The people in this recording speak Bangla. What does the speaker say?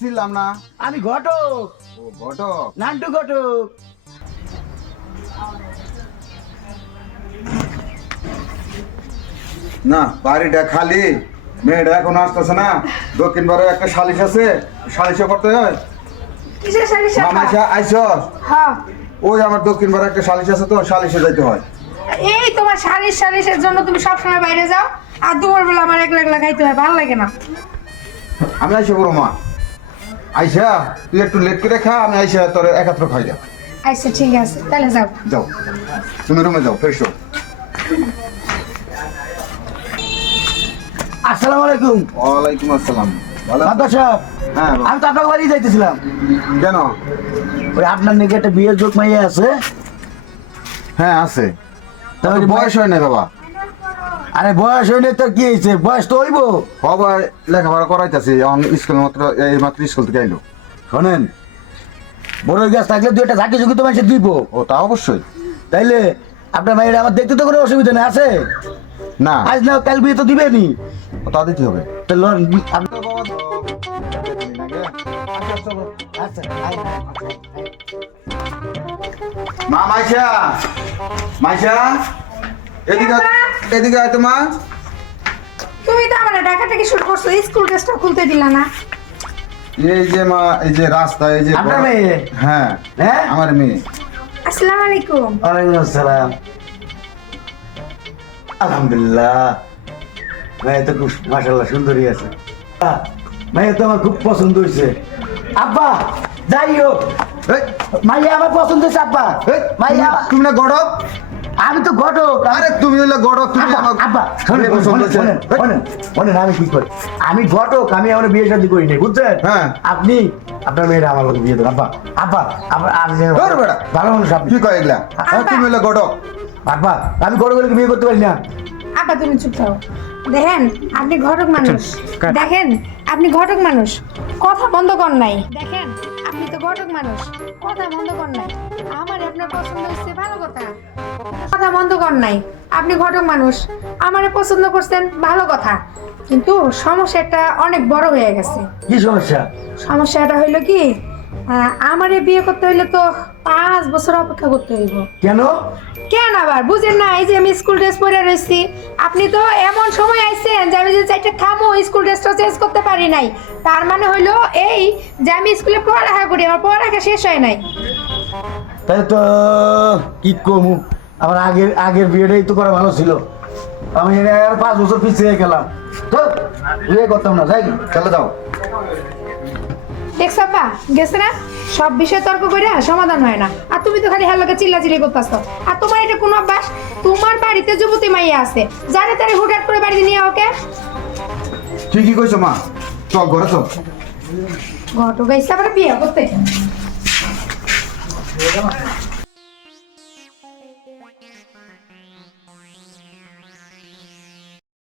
ছিলাম না আমি ঘটক। ও ঘটক নান্টু ঘটক। না বাড়িটা খালি মেয়েটা এখন আসতেছে না দক্ষিণ বারে একটা সালিশ আছে সালিশে করতে হয় কিসের সালিশ মামাইসা আইসস হ্যাঁ ওই আমার দক্ষিণ বারে একটা সালিশ আছে তো সালিশে যাইতে হয় এই তোমার সালিশের জন্য তুমি সব সময় বাইরে যাও আর দুপুরবেলা আমার একলা একলা খাইতে হয় ভালো লাগে না। আমি আইসা বড় মা আইসা তুই একটু লেট করে খা আমি আইসা তোর একাত্র খাই যা আচ্ছা ঠিক আছে তাহলে যাও যাও তুমি রুমে যাও ফ্রেশ হও আসসালামু আলাইকুম। ওয়ালাইকুম আসসালাম ভালো মাদা সাহেব, হ্যাঁ আমি তো আপনার বাড়ি যাইতেছিলাম। কেন ওই আপনার নাকি একটা বিয়ের যোগ মাইয়া আছে। হ্যাঁ আছে তবে তোর বয়স হয় না বাবা আরে বয়স হইলে তো কি হয়েছে, বয়স তো হইব। সবাই লেখাপড়া করাইতেছি এখন স্কুল মাত্র এই মাত্র স্কুল থেকে আইলো শোনেন, বড় গাছ থাকলে দুই একটা ঝাঁকি ঝুঁকি তো মানুষের দিব। ও তা অবশ্যই তাইলে আপনার মায়ের আমার দেখতে তো কোনো অসুবিধা নেই আছে। না আজ না কাল বিয়ে তো দিবেনি। ও তা দিতে হবে তো লন আচ্ছা, মা মাইশা মাইশা এদিকে এদিকে আয় তো মা তুমি তো আমার ডাকাটাকে শুরু করছো স্কুল ড্রেসটা খুলতে দিলা না। এই যে মা এই যে রাস্তা এই যে আপনার মেয়ে? হ্যাঁ হ্যাঁ আমার মেয়ে আসসালামু আলাইকুম। ওয়ালাইকুম আসসালাম। আলহামদুলিল্লাহ, মেয়ে তো খুব মাশাআল্লাহ সুন্দরী আছে। মেয়ে তো আমার খুব পছন্দ হয়েছে। আব্বা যাই হোক, এই, মাইয়া আমার পছন্দ হয়েছে। আব্বা এই, মাইয়া তুমি না গড়ক আমি তো ঘটক। আরে তুমি হইলে গড়ক তুমি আব্বা, আমার আব্বা শোনেন মেয়ে পছন্দ হয়েছে। শোনেন আমি কি করি, আমি ঘটক, আমি আমার বিয়ে শাদী করি নাই বুঝছেন। হ্যাঁ। আপনি আপনার মেয়েরা আমার লোক বিয়ে দেন। আব্বা আব্বা আব্বা ধর বেটা। ভালো মানুষ আপনি। কি কয় এগুলা আরে তুমি হইলে গড়ক আব্বা আমি ঘটক বিয়ে করতে পারি না। আব্বা তুমি চুপ থাকো। দেখেন আপনি ঘটক মানুষ, দেখেন আপনি ঘটক মানুষ, কথা বন্ধ কর নাই। দেখেন আপনি তো ঘটক মানুষ, কথা বন্ধ কর নাই। আমার আপনার পছন্দ হচ্ছে ভালো কথা, কথা বন্ধ কর নাই। আপনি ঘটক মানুষ, আমারে পছন্দ করছেন ভালো কথা, কিন্তু সমস্যাটা অনেক বড় হয়ে গেছে। কি সমস্যা? সমস্যাটা হইলো কি, আমারে বিয়ে করতে হইলে তো 5 বছর অপেক্ষা করতে হইব। কেন? কেন আবার বুঝেন না? এই যে আমি স্কুল ড্রেস পরে রয়েছি, আপনি তো এমন সময় আইছেন যে আমি যে চাইটা থামো স্কুল ড্রেসটা চেঞ্জ করতে পারি নাই। তার মানে হইলো এই যে আমি স্কুলে পড়ালেখা করি, আমার পড়ালেখা শেষ হয় নাই। তাই তো কি কমু, আমার আগের বিয়েটাই তো করা ভালো ছিল। আমি আর 5 বছর পিছিয়ে গেলাম তো বিয়ে করতাম না। যাই চলে যাও। দেখছো আপা, গেছে না? সব বিষয় তর্ক করে সমাধান হয় না, আর তুমি তো খালি হালকা চিল্লাচিল্লি করতেছো। আর তোমার এটা কোন অভ্যাস? তোমার বাড়িতে যুবতী মাইয়া আছে, জানে তারে হুটহাট করে বাড়িতে নিয়ে ওকে। ঠিকই কইছো মা চল ঘরে চল ঘটক গাইছে আবার বিয়ে করতে।